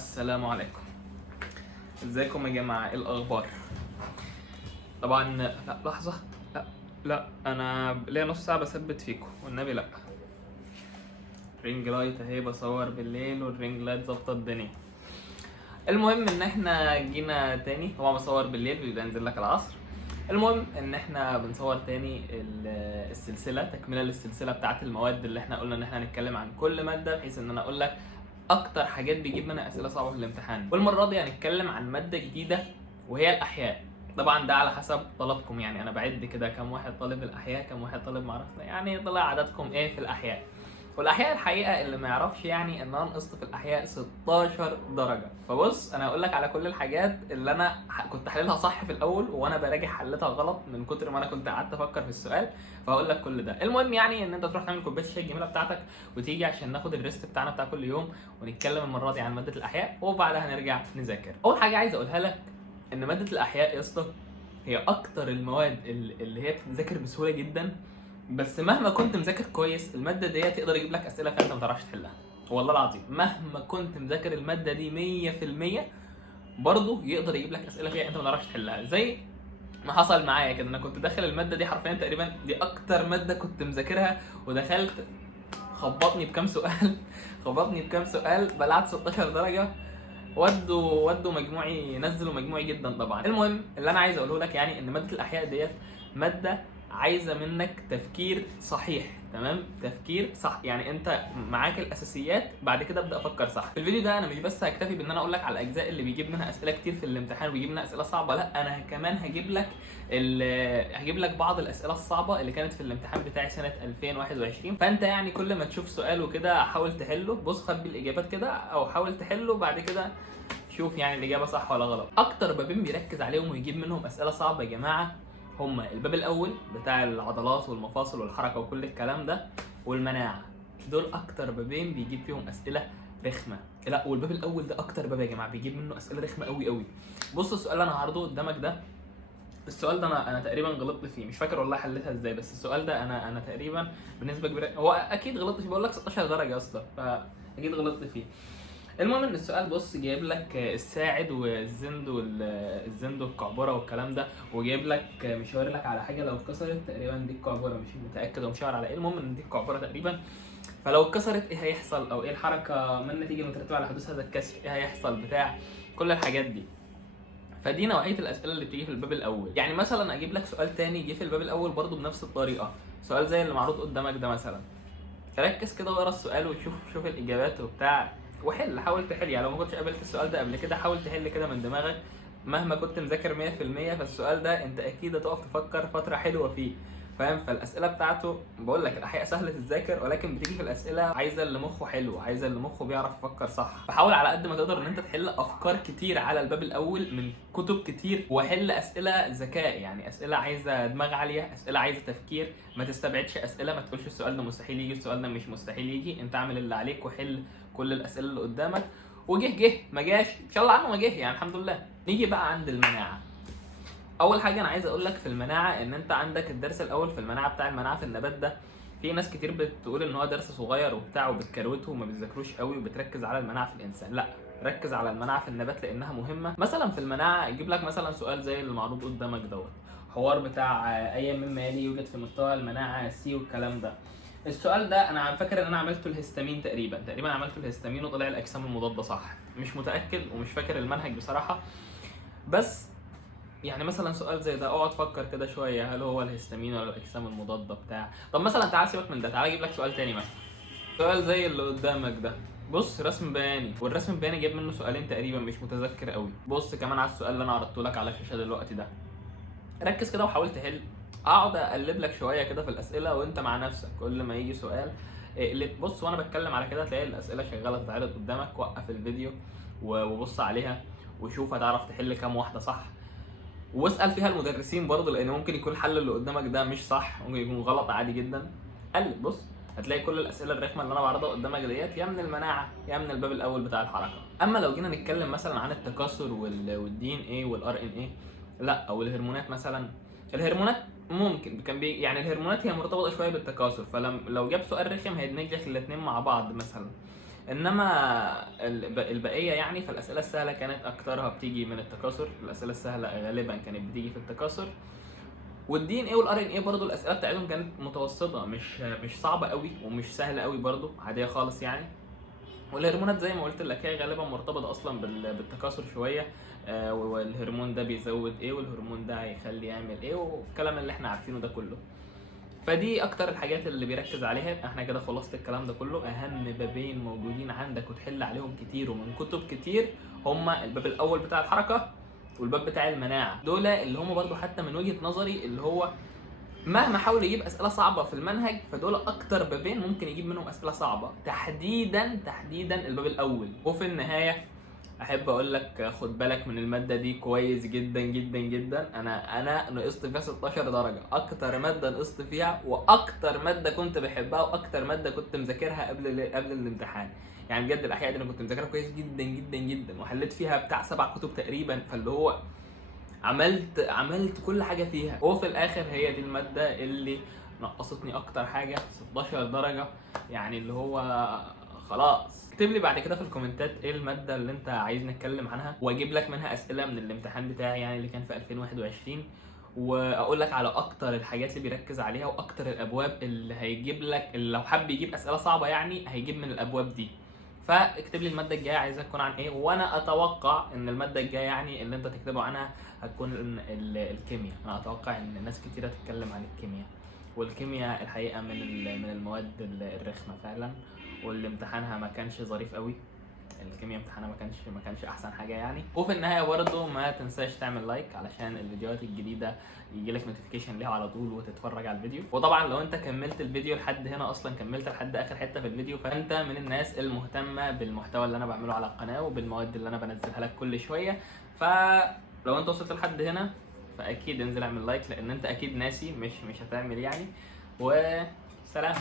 السلام عليكم. ازيكم يا جماعه؟ ايه الاخبار؟ طبعا لا لحظه. لا انا ليا نص ساعه بثبت فيكم والنبي. لا رينج لايت اهي، بصور بالليل والرينج لايت ظابطه الدنيا. المهم ان احنا جينا تاني، طبعا بصور بالليل بيبقى ينزل لك العصر. المهم ان احنا بنصور تاني السلسله، تكمله للسلسله بتاعت المواد اللي احنا قلنا ان احنا هنتكلم عن كل ماده، بحيث ان انا اقول لك اكتر حاجات بيجيب منها اسئله صعبه في الامتحان. والمره دي هنتكلم عن ماده جديده وهي الاحياء. طبعا ده على حسب طلبكم، يعني انا بعد كده كم واحد طالب الاحياء، كم واحد طالب معرفش، يعني طلع عددكم ايه في الاحياء. والاحياء الحقيقه اللي ما يعرفش يعني ان انا نقصت في الاحياء 16 درجه. فبص انا هقول لك على كل الحاجات اللي انا كنت حللها صح في الاول وانا براجع حلتها غلط من كتر ما انا كنت قعدت افكر في السؤال، فهقول لك كل ده. المهم يعني ان انت تروح تعمل كوبايه الشاي الجميله بتاعتك وتيجي عشان ناخد الريست بتاعنا بتاع كل يوم، ونتكلم المره دي عن ماده الاحياء وبعدها نرجع نذاكر. اول حاجه عايز اقولها لك ان ماده الاحياء يا اسطى هي اكتر المواد اللي هي بتتذاكر بسهوله جدا، بس مهما كنت مذاكر كويس الماده دي تقدر يجيب لك اسئله فيها انت ما تعرفش تحلها. والله العظيم مهما كنت مذاكر الماده دي 100% برضه يقدر يجيب لك اسئله فيها انت ما تعرفش تحلها. زي ما حصل معايا كده، انا كنت داخل الماده دي حرفيا تقريبا دي اكتر ماده كنت مذاكرها، ودخلت خبطني بكام سؤال خبطني بكام سؤال، بلعت 16 درجه. ودوا مجموعي، نزلوا مجموعي جدا طبعا. المهم اللي انا عايز اقوله لك يعني ان ماده الاحياء ديت ماده عايزه منك تفكير صحيح، تمام؟ تفكير صح، يعني انت معاك الاساسيات، بعد كده ابدا افكر صح. في الفيديو ده انا مش بس هكتفي بان انا اقول لك على الاجزاء اللي بيجيب منها اسئله كتير في الامتحان وبيجيب منها اسئله صعبه، لا انا كمان هجيب لك بعض الاسئله الصعبه اللي كانت في الامتحان بتاعي سنه 2021. فانت يعني كل ما تشوف سؤال وكده حاول تحله، بص خبي الاجابات كده او حاول تحله، بعد كده شوف يعني الاجابه صح ولا غلط. اكتر بابين بيركز عليهم ويجيب منهم اسئله صعبه يا جماعه هما الباب الاول بتاع العضلات والمفاصل والحركه وكل الكلام ده، والمناعه. دول اكتر بابين بيجيب فيهم اسئله رخمه. لا والباب الاول ده اكتر باب يا جماعه بيجيب منه اسئله رخمه قوي قوي. بص السؤال اللي انا هعرضه قدامك ده، السؤال ده انا تقريبا غلطت فيه، مش فاكر والله حلتها ازاي، بس السؤال ده انا تقريبا بنسبه كبيره هو اكيد غلطت فيه. بقول لك 16 درجه يا اسطى، فاكيد غلطت فيه. المهم ان السؤال بص جايب لك الساعد والزند والقعبره والكلام ده، وجايب لك مشاور لك على حاجه لو اتكسرت، تقريبا دي القعبره، مش متاكد هو مشاور على ايه. المهم ان دي القعبره تقريبا، فلو اتكسرت ايه هيحصل، او ايه الحركه من النتيجه المترتبه على حدوث هذا الكسر، ايه هيحصل بتاع كل الحاجات دي. فدي نوعيه الاسئله اللي بتيجي في الباب الاول. يعني مثلا اجيب لك سؤال تاني يجي في الباب الاول برضو بنفس الطريقه، سؤال زي اللي معروض قدامك ده مثلا. ركز كده واقرا السؤال وشوف الاجابات وبتاع وحل، حاول تحل. يعني لو ما كنتش قابلت السؤال ده قبل كده حاول تحل كده من دماغك. مهما كنت مذاكر 100% فالسؤال ده انت اكيد هتقف تفكر فتره حلوه فيه، فاهم؟ فالاسئله بتاعته بقول لك الاحياء سهله تتذاكر، ولكن بتيجي في الاسئله عايزه اللي مخه حلو، عايزه اللي مخه بيعرف يفكر صح. فحاول على قد ما تقدر ان انت تحل افكار كتير على الباب الاول من كتب كتير، وحل اسئله ذكاء، يعني اسئله عايزه دماغ عاليه، اسئله عايزه تفكير. ما تستبعدش اسئله، ما تقولش السؤال ده مستحيل يجي، السؤال ده مش مستحيل يجي. انت اعمل اللي عليك وحل كل الاسئله اللي قدامك، وجه ما جاش ان شاء الله عنه ما جه، يعني الحمد لله. نيجي بقى عند المناعه. اول حاجه انا عايز اقول لك في المناعه ان انت عندك الدرس الاول في المناعه بتاع المناعه في النبات ده. في ناس كتير بتقول ان هو درس صغير وبتاع وبتكروته وما بتذاكروش قوي وبتركز على المناعه في الانسان. لا ركز على المناعه في النبات لانها مهمه. مثلا في المناعه اجيب لك مثلا سؤال زي اللي معروض قدامك دوت، حوار بتاع اي مما يلي يوجد في مستوى المناعه سي والكلام ده. السؤال ده انا فاكر ان انا عملته الهستامين، تقريبا عملته الهستامين وطلع الاجسام المضاده صح. مش متاكد ومش فاكر المنهج بصراحه، بس يعني مثلا سؤال زي ده اقعد فكر كده شويه، هل هو الهستامين ولا الاجسام المضاده بتاع. طب مثلا تعال سيبك من ده، تعال اجيب لك سؤال تاني مثلا، سؤال زي اللي قدامك ده. بص رسم بياني، والرسم البياني جايب منه سؤالين تقريبا، مش متذكر قوي. بص كمان على السؤال اللي انا عرضته لك على الشاشه دلوقتي ده، ركز كده وحاول تحل. اقعد اقلب لك شويه كده في الاسئله وانت مع نفسك، كل ما يجي سؤال اللي بص وانا بتكلم على كده تلاقي الاسئله شغاله تتعرض قدامك، وقف الفيديو وبص عليها وشوف هتعرف تحل كام واحده صح. واسال فيها المدرسين برضه، لان ممكن يكون الحل اللي قدامك ده مش صح، ممكن يكون غلط عادي جدا. قلب بص هتلاقي كل الاسئله الرخمه اللي انا بعرضها قدامك ديت يا من المناعه يا من الباب الاول بتاع الحركه. اما لو جينا نتكلم مثلا عن التكاثر والدي ان ايه والار ان ايه، لا او الهرمونات مثلا. الهرمونات ممكن كان يعني الهرمونات هي مرتبطه شويه بالتكاثر، فلو جاب سؤال رخم هيدمج لك الاثنين مع بعض مثلا. انما البقيه يعني فالاسئله السهله كانت اكترها بتيجي من التكاثر. الاسئله السهله غالبا كانت بتيجي في التكاثر، والدي ان ايه والار ان ايه برضه الاسئله بتاعتهم كانت متوسطه، مش صعبه قوي ومش سهله قوي برضه، عاديه خالص يعني. والهرمونات زي ما قلت لك هي غالبا مرتبطه اصلا بالتكاثر شويه، والهرمون ده بيزود ايه والهرمون ده هيخلي يعمل ايه والكلام اللي احنا عارفينه ده كله. فدي اكتر الحاجات اللي بيركز عليها. احنا كده خلصت الكلام ده كله. اهم بابين موجودين عندك وتحل عليهم كتير ومن كتب كتير هما الباب الاول بتاع الحركه والباب بتاع المناعه، دول اللي هما برضو حتى من وجهه نظري اللي هو مهما حاول يجيب اسئله صعبه في المنهج فدول اكتر بابين ممكن يجيب منهم اسئله صعبه، تحديدا الباب الاول. وفي النهايه احب اقول لك خد بالك من الماده دي كويس جدا جدا جدا. انا نقصت فيها 16 درجه، اكتر ماده نقصت فيها واكتر ماده كنت بحبها واكتر ماده كنت مذاكرها قبل الامتحان. يعني بجد الاحياء دي انا كنت مذاكرها كويس جدا جدا جدا وحليت فيها بتاع 7 كتب تقريبا، فاللي هو عملت كل حاجه فيها. وفي الاخر هي دي الماده اللي نقصتني اكتر حاجه 16 درجه، يعني اللي هو خلاص. اكتب لي بعد كده في الكومنتات ايه الماده اللي انت عايز نتكلم عنها واجيب لك منها اسئله من الامتحان بتاعي يعني اللي كان في 2021، واقول لك على اكتر الحاجات اللي بيركز عليها واكتر الابواب اللي هيجيب لك، اللي لو حب يجيب اسئله صعبه يعني هيجيب من الابواب دي. فاكتب لي الماده الجايه عايزها تكون عن ايه، وانا اتوقع ان الماده الجايه يعني اللي انت تكتبه عنها هتكون الكيمياء. انا اتوقع ان ناس كتيره تتكلم عن الكيمياء، والكيمياء الحقيقه من المواد الرخمه فعلا، واللي امتحانها ما كانش ظريف قوي. الكيمياء امتحانها ما كانش احسن حاجه يعني. وفي النهايه برضه ما تنساش تعمل لايك علشان الفيديوهات الجديده يجيلك نوتيفيكيشن ليها على طول وتتفرج على الفيديو. وطبعا لو انت كملت الفيديو لحد هنا اصلا، كملت لحد اخر حته في الفيديو، فانت من الناس المهتمه بالمحتوى اللي انا بعمله على القناه وبالمواد اللي انا بنزلها لك كل شويه. فلو انت وصلت لحد هنا فاكيد انزل اعمل لايك، لان انت اكيد ناسي مش هتعمل يعني. وسلام.